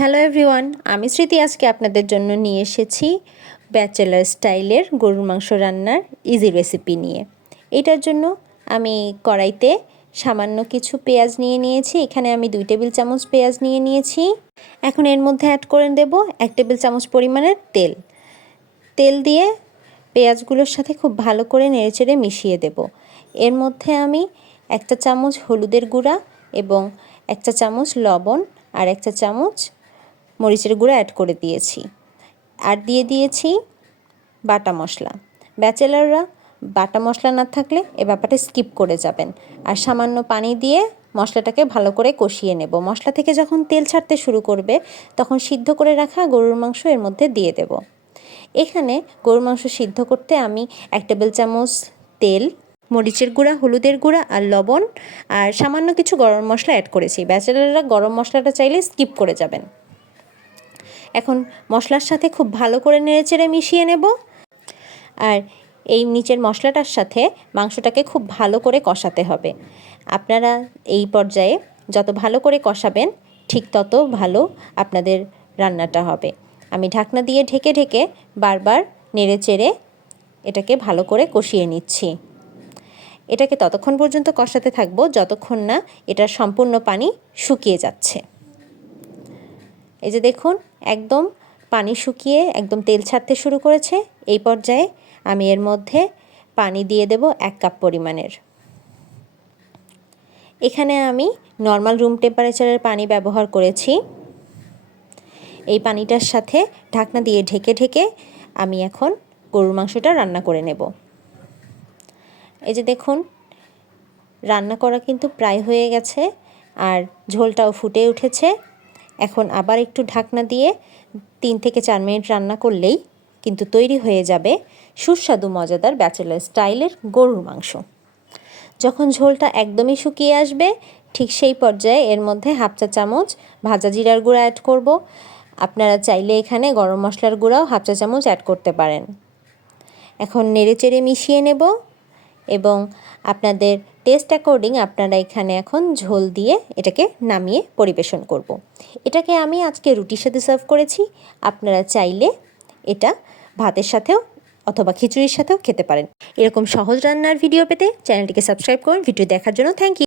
Hello everyone, আমি স্মৃতি। আজকে আপনাদের জন্য নিয়ে এসেছি ব্যাচেলার স্টাইলের গরুর মাংস রান্নার ইজি রেসিপি নিয়ে। এটার জন্য আমি কড়াইতে সামান্য কিছু পেঁয়াজ নিয়ে নিয়েছি, এখানে আমি দুই টেবিল চামচ পেঁয়াজ নিয়ে নিয়েছি। এখন এর মধ্যে অ্যাড করে দেব এক টেবিল চামচ পরিমাণের তেল। তেল দিয়ে পেঁয়াজগুলোর সাথে খুব ভালো করে নেড়েচেড়ে মিশিয়ে দেব। এর মধ্যে আমি একটা চামচ হলুদের গুঁড়া এবং একটা চামচ লবণ আর একটা চামচ মরিচের গুঁড়া অ্যাড করে দিয়েছি। আর দিয়ে দিয়েছি বাটা মশলা। ব্যাচেলাররা বাটা মশলা না থাকলে এ ব্যাপারটা স্কিপ করে যাবেন। আর সামান্য পানি দিয়ে মশলাটাকে ভালো করে কষিয়ে নেব। মশলা থেকে যখন তেল ছাড়তে শুরু করবে, তখন সিদ্ধ করে রাখা গরুর মাংস এর মধ্যে দিয়ে দেব। এখানে গরুর মাংস সিদ্ধ করতে আমি এক টেবিল চামচ তেল, মরিচের গুঁড়া, হলুদের গুঁড়া আর লবণ আর সামান্য কিছু গরম মশলা অ্যাড করেছি। ব্যাচেলাররা গরম মশলাটা চাইলে স্কিপ করে যাবেন। এখন মশলার সাথে খুব ভালো করে নেড়েচেড়ে মিশিয়ে নেব। আর এই নিচের মশলাটার সাথে মাংসটাকে খুব ভালো করে কষাতে হবে। আপনারা এই পর্যায়ে যত ভালো করে কষাবেন, ঠিক তত ভালো আপনাদের রান্নাটা হবে। আমি ঢাকনা দিয়ে ঢেকে ঢেকে বারবার নেড়ে চেড়ে এটাকে ভালো করে কষিয়ে নিচ্ছি। এটাকে ততক্ষণ পর্যন্ত কষাতে থাকব, যতক্ষণ না এটার সম্পূর্ণ পানি শুকিয়ে যাচ্ছে। এই যে দেখুন, একদম পানি শুকিয়ে একদম তেল ছাড়তে শুরু করেছে। এই পর্যায়ে আমি এর মধ্যে পানি দিয়ে দেব এক কাপ পরিমাণের। এখানে আমি নর্মাল রুম টেম্পারেচারের পানি ব্যবহার করেছি। এই পানিটার সাথে ঢাকনা দিয়ে ঢেকে ঢেকে আমি এখন গরুর মাংসটা রান্না করে নেব। এই যে দেখুন, রান্না করা কিন্তু প্রায় হয়ে গেছে আর ঝোলটাও ফুটে উঠেছে। এখন আবার একটু ঢাকনা দিয়ে তিন থেকে চার মিনিট রান্না করলেই কিন্তু তৈরি হয়ে যাবে সুস্বাদু, মজাদার ব্যাচেলার স্টাইলের গরুর মাংস। যখন ঝোলটা একদমই শুকিয়ে আসবে, ঠিক সেই পর্যায়ে এর মধ্যে হাফ চা চামচ ভাজা জিরার গুঁড়া অ্যাড করব। আপনারা চাইলে এখানে গরম মশলার গুঁড়াও হাফ চা চামচ অ্যাড করতে পারেন। এখন নেড়ে চেড়ে মিশিয়ে নেব। এবং আপনাদের টেস্ট অ্যাকর্ডিং আপনারা এখানে এখন ঝোল দিয়ে এটাকে নামিয়ে পরিবেশন করব। এটাকে আমি আজকে রুটির সাথে সার্ভ করেছি। আপনারা চাইলে এটা ভাতের সাথেও অথবা খিচুড়ির সাথেও খেতে পারেন। এরকম সহজ রান্নার ভিডিও পেতে চ্যানেলটিকে সাবস্ক্রাইব করুন। ভিডিও দেখার জন্য থ্যাংক ইউ